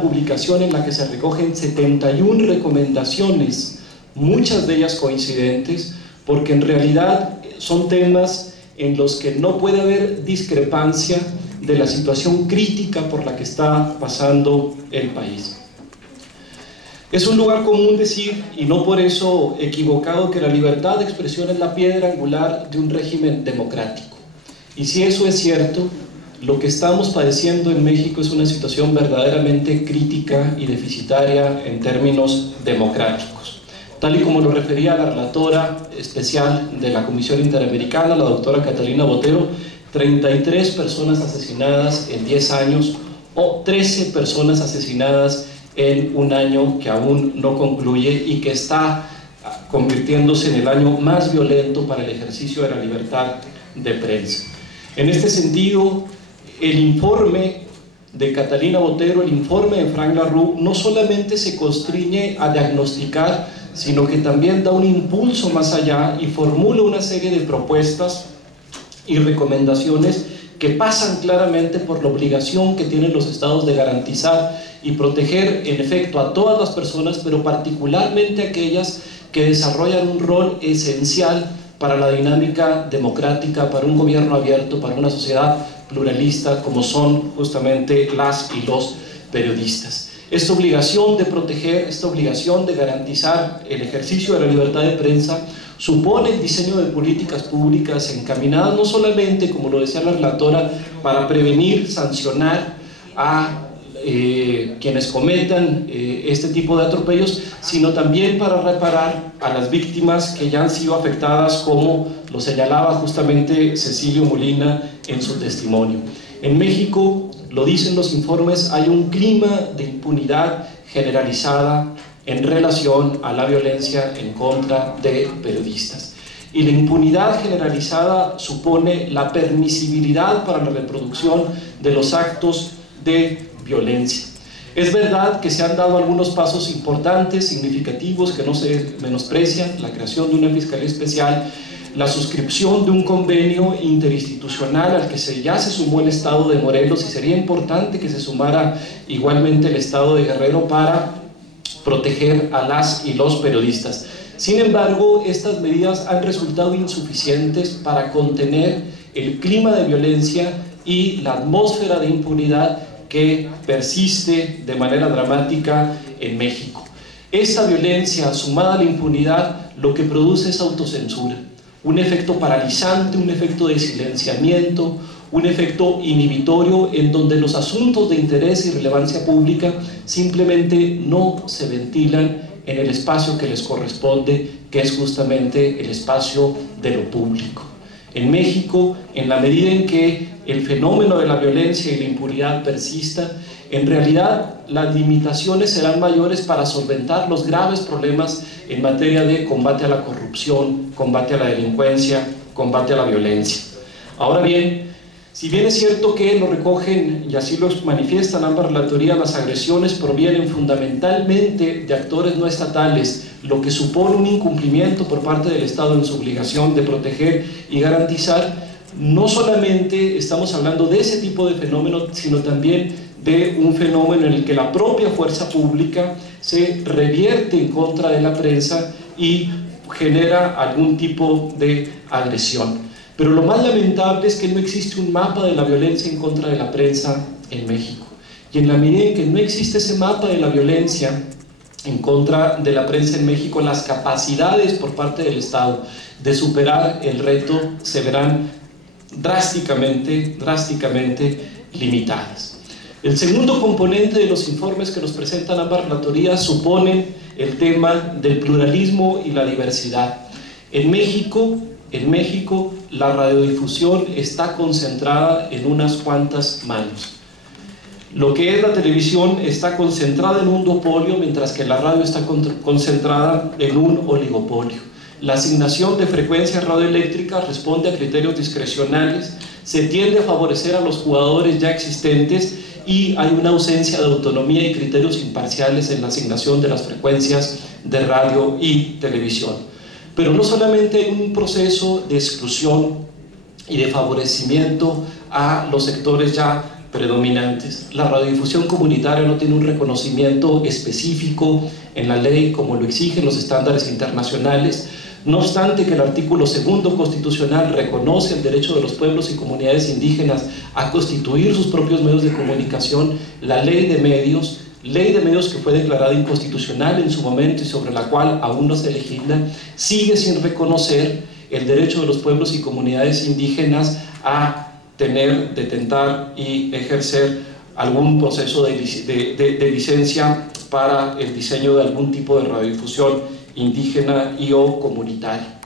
una publicación en la que se recogen 71 recomendaciones, muchas de ellas coincidentes, porque en realidad son temas en los que no puede haber discrepancia de la situación crítica por la que está pasando el país. Es un lugar común decir, y no por eso equivocado, que la libertad de expresión es la piedra angular de un régimen democrático. Y si eso es cierto, lo que estamos padeciendo en México es una situación verdaderamente crítica y deficitaria en términos democráticos. Tal y como lo refería la relatora especial de la Comisión Interamericana, la doctora Catalina Botero, 33 personas asesinadas en 10 años o 13 personas asesinadas en un año que aún no concluye y que está convirtiéndose en el año más violento para el ejercicio de la libertad de prensa. En este sentido, el informe de Catalina Botero, el informe de Frank La Rue, no solamente se constriñe a diagnosticar, sino que también da un impulso más allá y formula una serie de propuestas y recomendaciones que pasan claramente por la obligación que tienen los estados de garantizar y proteger en efecto a todas las personas, pero particularmente aquellas que desarrollan un rol esencial para la dinámica democrática, para un gobierno abierto, para una sociedad pluralista, como son justamente las y los periodistas. Esta obligación de proteger, esta obligación de garantizar el ejercicio de la libertad de prensa supone el diseño de políticas públicas encaminadas no solamente, como lo decía la relatora, para prevenir, sancionar a quienes cometan este tipo de atropellos, sino también para reparar a las víctimas que ya han sido afectadas, como lo señalaba justamente Cecilio Molina en su testimonio. En México, lo dicen los informes, hay un clima de impunidad generalizada en relación a la violencia en contra de periodistas. Y la impunidad generalizada supone la permisibilidad para la reproducción de los actos de violencia. Es verdad que se han dado algunos pasos importantes, significativos, que no se menosprecian: la creación de una Fiscalía Especial, la suscripción de un convenio interinstitucional al que ya se sumó el Estado de Morelos, y sería importante que se sumara igualmente el Estado de Guerrero para proteger a las y los periodistas. Sin embargo, estas medidas han resultado insuficientes para contener el clima de violencia y la atmósfera de impunidad que persiste de manera dramática en México. Esta violencia, sumada a la impunidad, lo que produce es autocensura, un efecto paralizante, un efecto de silenciamiento, un efecto inhibitorio en donde los asuntos de interés y relevancia pública simplemente no se ventilan en el espacio que les corresponde, que es justamente el espacio de lo público. En México, en la medida en que el fenómeno de la violencia y la impunidad persista, en realidad las limitaciones serán mayores para solventar los graves problemas en materia de combate a la corrupción, combate a la delincuencia, combate a la violencia. Ahora bien, si bien es cierto que lo recogen y así lo manifiestan ambas relatorías, las agresiones provienen fundamentalmente de actores no estatales, lo que supone un incumplimiento por parte del Estado en su obligación de proteger y garantizar. No solamente estamos hablando de ese tipo de fenómeno, sino también de un fenómeno en el que la propia fuerza pública se revierte en contra de la prensa y genera algún tipo de agresión. Pero lo más lamentable es que no existe un mapa de la violencia en contra de la prensa en México. Y en la medida en que no existe ese mapa de la violencia en contra de la prensa en México, las capacidades por parte del Estado de superar el reto se verán drásticamente limitadas. El segundo componente de los informes que nos presentan ambas relatorías supone el tema del pluralismo y la diversidad. En México, la radiodifusión está concentrada en unas cuantas manos. Lo que es la televisión está concentrada en un duopolio, mientras que la radio está concentrada en un oligopolio. La asignación de frecuencias radioeléctricas responde a criterios discrecionales, se tiende a favorecer a los jugadores ya existentes y hay una ausencia de autonomía y criterios imparciales en la asignación de las frecuencias de radio y televisión. Pero no solamente hay un proceso de exclusión y de favorecimiento a los sectores ya predominantes. La radiodifusión comunitaria no tiene un reconocimiento específico en la ley como lo exigen los estándares internacionales. No obstante que el artículo 2 constitucional reconoce el derecho de los pueblos y comunidades indígenas a constituir sus propios medios de comunicación, la ley de medios que fue declarada inconstitucional en su momento y sobre la cual aún no se legisla, sigue sin reconocer el derecho de los pueblos y comunidades indígenas a tener, detentar y ejercer algún proceso de licencia para el diseño de algún tipo de radiodifusión indígena y o comunitaria.